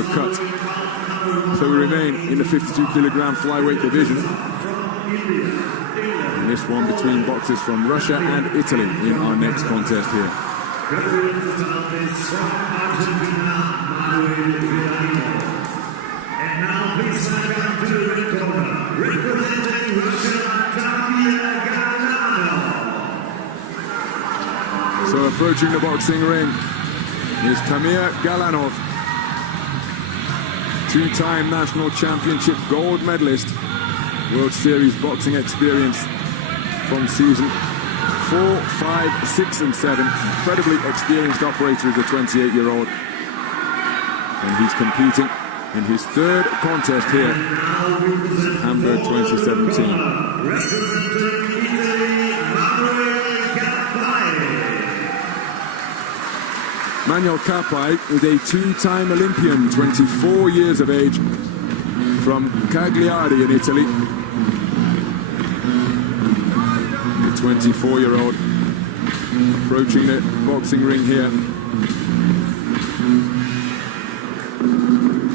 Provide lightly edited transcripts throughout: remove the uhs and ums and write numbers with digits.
uppercut. So we remain in the 52-kilogram flyweight division. And this one between boxers from Russia and Italy in our next contest here. And now please welcome to the ring corner, representing Russia, Tamir. So approaching the boxing ring is Tamir Gallanov, two-time national championship gold medalist, World Series boxing experience from season 4, 5, 6 and 7. Incredibly experienced operator as a 28-year-old. And he's competing in his third contest here in Hamburg 2017. Manuel Kappai is a two-time Olympian, 24 years of age, from Cagliari in Italy. The 24-year-old approaching the boxing ring here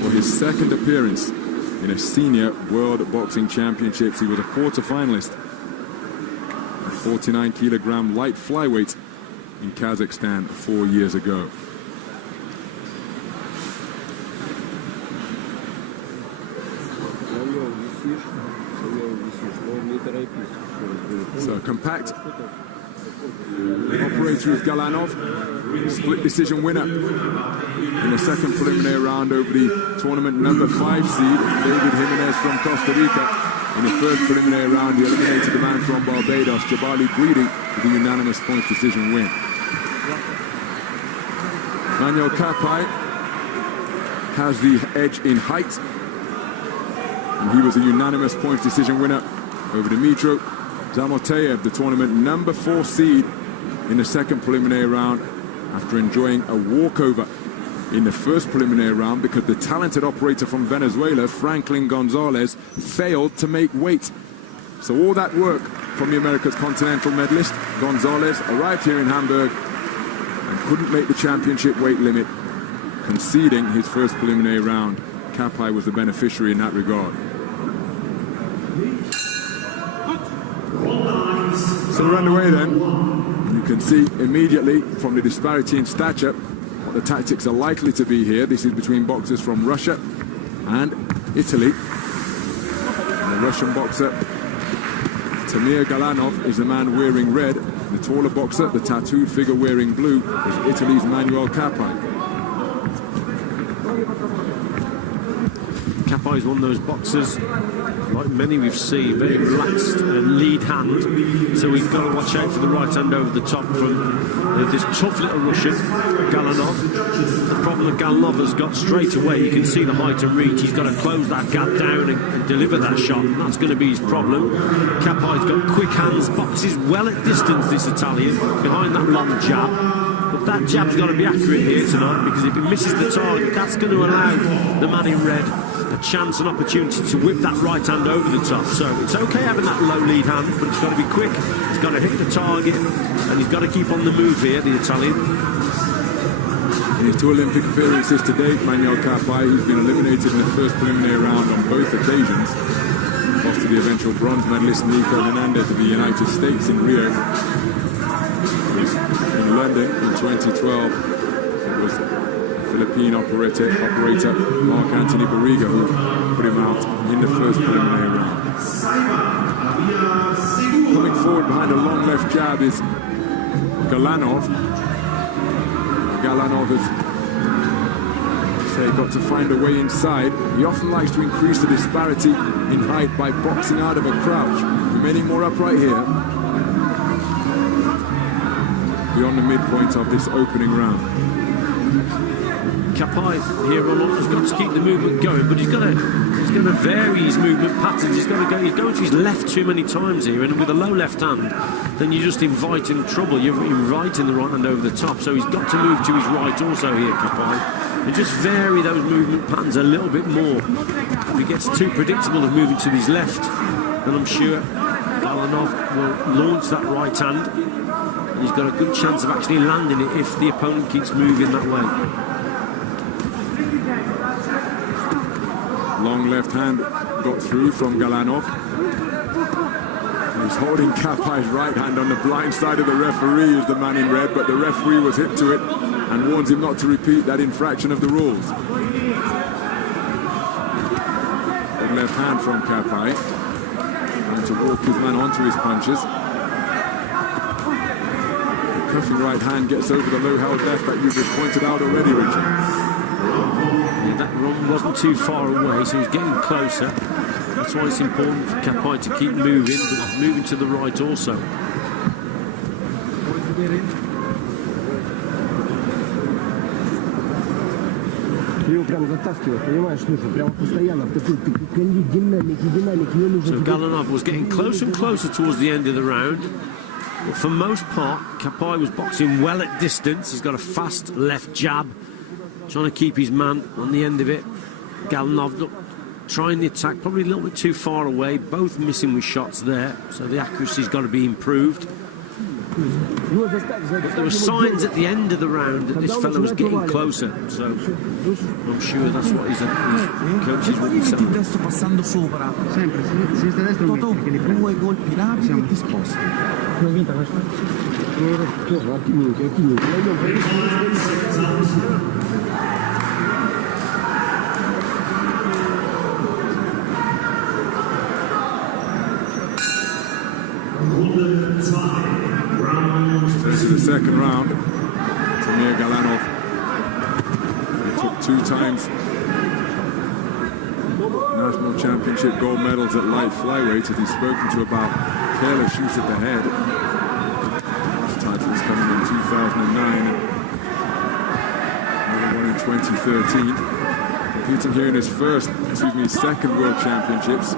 for his second appearance in a senior World Boxing Championships. He was a quarter-finalist, 49-kilogram light flyweight in Kazakhstan 4 years ago. So compact operator is Gallanov, split decision winner in the second preliminary round over the tournament number 5 seed David Jimenez from Costa Rica. In the first preliminary round, he eliminated the man from Barbados, Jabali Guidi, with a unanimous points decision win. Manuel Kappai has the edge in height, and he was a unanimous points decision winner over Dmitro Zamoteyev, the tournament number 4 seed, in the second preliminary round, after enjoying a walkover in the first preliminary round because the talented operator from Venezuela, Franklin Gonzalez, failed to make weight. So all that work from the America's Continental medalist, Gonzalez, arrived here in Hamburg and couldn't make the championship weight limit, conceding his first preliminary round. Kappai was the beneficiary in that regard. So we're underway then. You can see immediately from the disparity in stature what the tactics are likely to be here. This is between boxers from Russia and Italy. And the Russian boxer Tamir Gallanov is the man wearing red. The taller boxer, the tattooed figure wearing blue, is Italy's Manuel Kappai. Kappai is one of those boxers, like many we've seen, very relaxed lead hand, so we've got to watch out for the right hand over the top from this tough little Russian, Gallanov. The problem that Gallanov has got straight away, you can see the height and reach, he's got to close that gap down and deliver that shot, and that's going to be his problem. Kappai's got quick hands, boxes well at distance, this Italian, behind that long jab. But that jab's got to be accurate here tonight, because if it misses the target, that's going to allow the man in red a chance and opportunity to whip that right hand over the top. So it's okay having that low lead hand, but it's got to be quick, it's got to hit the target, and he's got to keep on the move here, the Italian. In his 2 Olympic appearances to date, Manuel Kappai, he's been eliminated in the first preliminary round on both occasions. Lost to the eventual bronze medalist Nico Hernandez of the United States in Rio. In London in 2012, it was Philippine operator Mark Anthony Barriga who put him out in the first preliminary round. Coming forward behind a long left jab is Gallanov. Gallanov has got to find a way inside. He often likes to increase the disparity in height by boxing out of a crouch. Remaining more upright here. Beyond the midpoint of this opening round. Kappai here has got to keep the movement going, but he's got to vary his movement patterns. He's going to his left too many times here, and with a low left hand, then you're just inviting trouble. You're inviting the right hand over the top, so he's got to move to his right also here, Kappai, and just vary those movement patterns a little bit more. If he gets too predictable of moving to his left, then I'm sure Gallanov will launch that right hand, and he's got a good chance of actually landing it if the opponent keeps moving that way. Long left hand got through from Gallanov. He's holding Kappai's right hand on the blind side of the referee, is the man in red, but the referee was hip to it and warns him not to repeat that infraction of the rules. Good left hand from Kappai, trying to walk his man onto his punches. The cuffing right hand gets over the low-held left that you just pointed out already, Richard. Yeah, that run wasn't too far away, so he's getting closer. That's why it's important for Kappai to keep moving, but moving to the right also. So Gallanov was getting closer and closer towards the end of the round. But for most part, Kappai was boxing well at distance. He's got a fast left jab, trying to keep his man on the end of it. Gallanov trying the attack, probably a little bit too far away, both missing with shots there, so the accuracy's got to be improved. But there were signs at the end of the round that this fellow was getting closer, so I'm sure that's what his coaches would be saying. This is the second round. Tamir Gallanov. He took 2 times national championship gold medals at light flyweight, as he's spoken to about careless use of the head. His title was coming in 2009. Another one in 2013. Competing here in his second World Championships.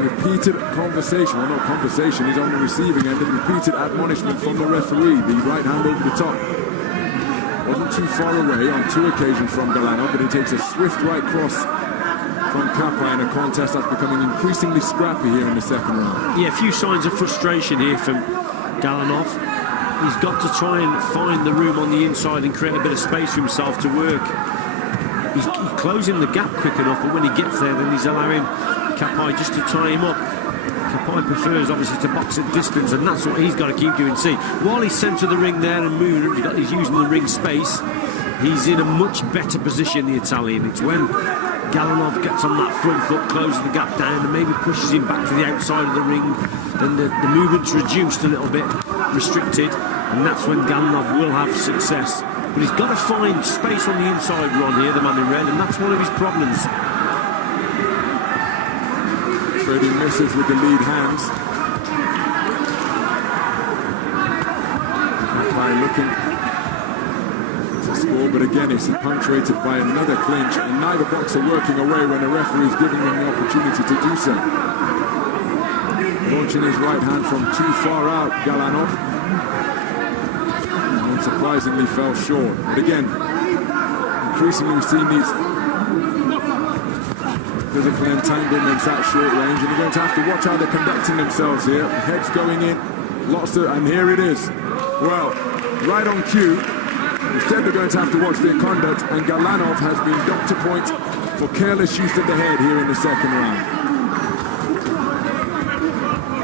Repeated conversation, well, not conversation, he's on the receiving end of repeated admonishment from the referee. The right hand over the top wasn't too far away on 2 occasions from Gallanov, but he takes a swift right cross from Kappai in a contest that's becoming increasingly scrappy here in the second round. Yeah, a few signs of frustration here from Gallanov. He's got to try and find the room on the inside and create a bit of space for himself to work. He's closing the gap quick enough, but when he gets there, then he's allowing Kappai just to tie him up. Kappai prefers obviously to box at distance, and that's what he's got to keep doing. See, while he's centre the ring there and moving, he's using the ring space, he's in a much better position, the Italian. It's when Gallanov gets on that front foot, closes the gap down, and maybe pushes him back to the outside of the ring, then the movement's reduced a little bit, restricted, and that's when Gallanov will have success. But he's got to find space on the inside, Ron, here, the man in red, and that's one of his problems. Trading misses with the lead hands. Kappai looking to score, but again it's punctuated by another clinch, and neither boxer working away when the referee is giving them the opportunity to do so. Launching his right hand from too far out, Gallanov. Unsurprisingly fell short. But again, increasingly we've seen these physical entanglements at short range, and you're going to have to watch how they're conducting themselves here. Heads going in, and here it is. Well, right on cue. Instead they're going to have to watch their conduct, and Gallanov has been doctor point for careless use of the head here in the second round.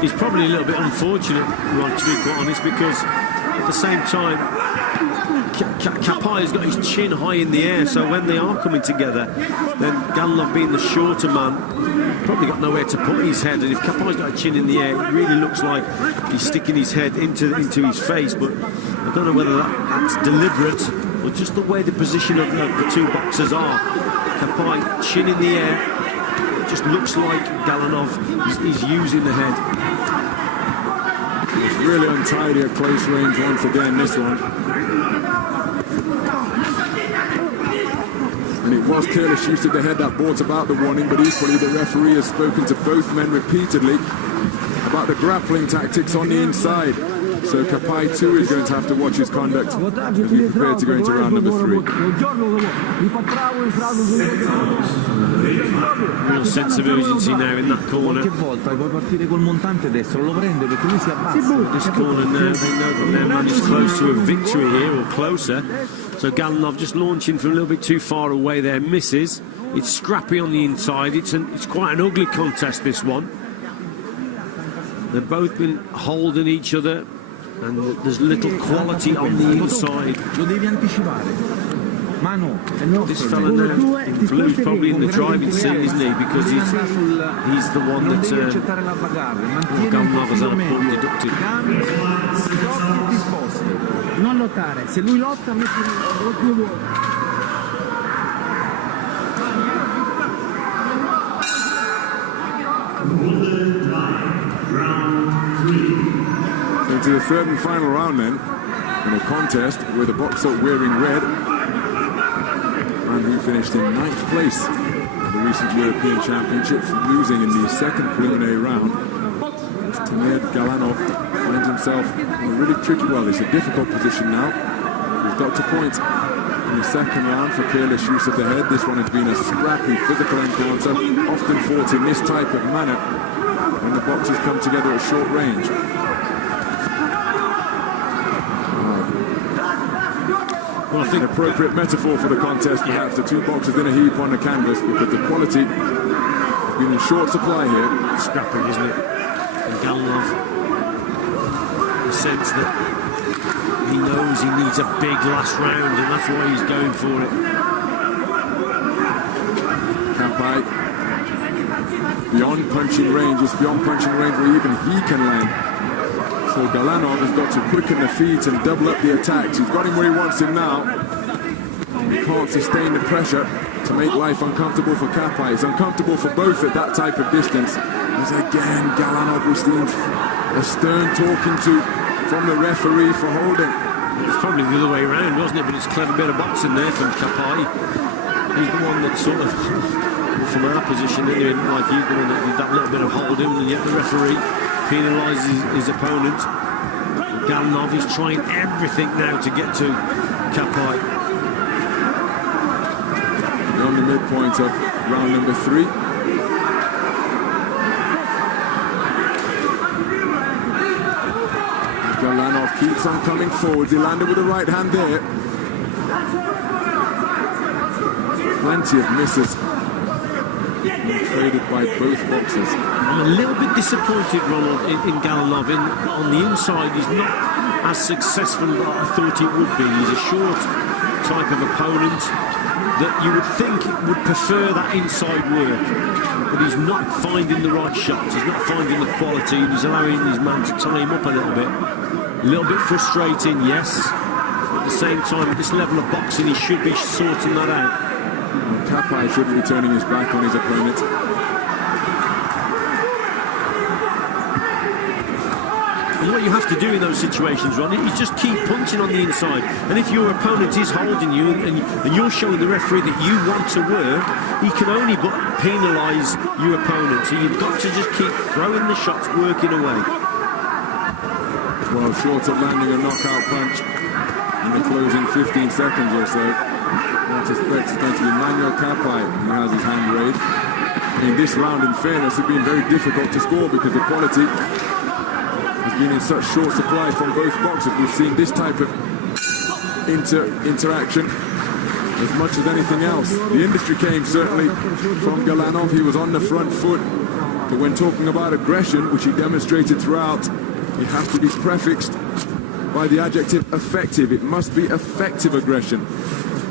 He's probably a little bit unfortunate, Ron, to be quite honest, because at the same time, Kappai has got his chin high in the air, so when they are coming together, then Gallanov, being the shorter man, probably got nowhere to put his head, and if Kappai's got a chin in the air, it really looks like he's sticking his head into his face, but I don't know whether that's deliberate or just the way the position of the 2 boxers are. Kappai, chin in the air, it just looks like Gallanov is using the head. It's really untidy at close range once again, this one. And it was careless use of the head that brought about the warning, but equally the referee has spoken to both men repeatedly about the grappling tactics on the inside. So Kappai too is going to have to watch his conduct as we prepare to go into round number 3. Real sense of urgency now in that corner. This corner now, they know that their man is close to a victory here, or closer. So Gallanov just launching from a little bit too far away there, misses. It's scrappy on the inside. It's quite an ugly contest, this one. They've both been holding each other, and there's little quality on the inside. This fella now in blue is probably in the driving seat, isn't he? Because he's the one that Gallanov has had a point deducted. Non lottare, se lui lotta metti più Into the third and final round then, in a contest with a boxer wearing red, and who finished in 9th place at the recent European Championships, losing in the second preliminary round. Tamir Gallanov finds himself in a really tricky, well, it's a difficult position now. He's got to point in the second round for careless use of the head. This one has been a scrappy physical encounter, often fought in this type of manner when the boxers come together at short range. Well, I think an appropriate metaphor for the contest, perhaps, the two boxers in a heap on the canvas, because the quality has been in short supply here. Scrappy, isn't it? And Gallanov, the sense that he knows he needs a big last round, and that's why he's going for it. Kappai, beyond punching range, it's beyond punching range where even he can land. So Gallanov has got to quicken the feet and double up the attacks. He's got him where he wants him now. He can't sustain the pressure to make life uncomfortable for Kappai. It's uncomfortable for both at that type of distance. As again, Gallanov received a stern talking to from the referee for holding. It's probably the other way around, wasn't it? But it's a clever bit of boxing there from Kappai. He's the one that sort of, from our position, anyway, like he's the one that did that little bit of holding, and yet the referee penalises his opponent. Gallanov is trying everything now to get to Kappai. On the midpoint of round number 3. Gallanov keeps on coming forward. He landed with the right hand there. Plenty of misses traded by both boxers. I'm a little bit disappointed, Ronald, in Gallanov. On the inside, he's not as successful as I thought he would be. He's a short type of opponent that you would think would prefer that inside work, but he's not finding the right shots. He's not finding the quality. He's allowing his man to tie him up a little bit. A little bit frustrating, yes. At the same time, at this level of boxing, he should be sorting that out. Kappai shouldn't be turning his back on his opponent. And what you have to do in those situations, Ron, is just keep punching on the inside. And if your opponent is holding you and you're showing the referee that you want to work, he can only but penalise your opponent. So you've got to just keep throwing the shots, working away. Well, short of landing a knockout punch in the closing 15 seconds or so. I suspect it's going to be Manуэль Каппаи who has his hand raised. In this round, in fairness, it's been very difficult to score because the quality has been in such short supply from both boxers. We've seen this type of interaction as much as anything else. The industry came certainly from Gallanov. He was on the front foot. But when talking about aggression, which he demonstrated throughout, it has to be prefixed by the adjective effective. It must be effective aggression.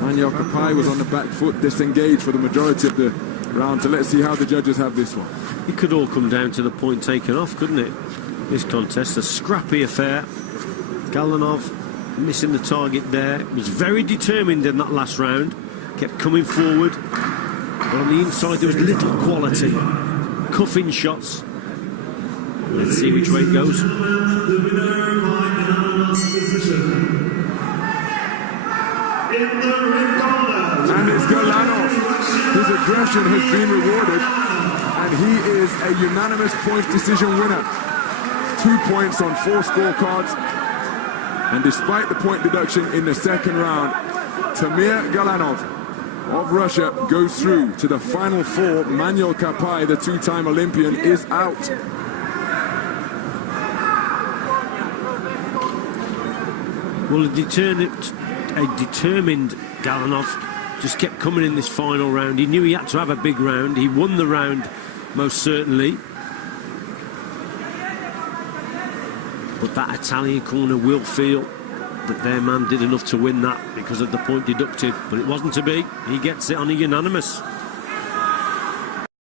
Manuэль Каппаи was on the back foot, disengaged for the majority of the round. So let's see how the judges have this one. It could all come down to the point taken off, couldn't it? This contest, a scrappy affair. Gallanov missing the target there. Was very determined in that last round. Kept coming forward. But on the inside there was little quality. Cuffing shots. Let's see which way it goes. And it's Gallanov. His aggression has been rewarded, and he is a unanimous point decision winner. 2 points on 4 scorecards, and despite the point deduction in the second round, Tamir Gallanov of Russia goes through to the final 4. Manuэль Каппаи, the 2-time Olympian, is out. Well, a determined Galanov. Just kept coming in this final round. He knew he had to have a big round. He won the round, most certainly. But that Italian corner will feel that their man did enough to win that because of the point deducted. But it wasn't to be. He gets it on a unanimous.